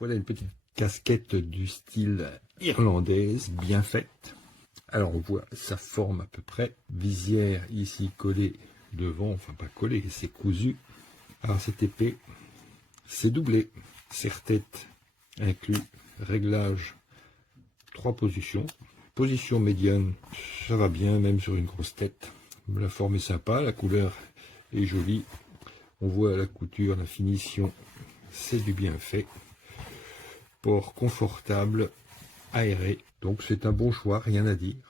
Voilà une petite casquette du style irlandaise, bien faite. Alors on voit sa forme à peu près. Visière ici collée devant, enfin pas collée, c'est cousu. Alors cette épée, c'est doublé. Serre-tête inclus. Réglage, 3 positions. Position médiane, ça va bien, même sur une grosse tête. La forme est sympa, la couleur est jolie. On voit la couture, la finition, c'est du bien fait. Port confortable, aéré. Donc c'est un bon choix, rien à dire.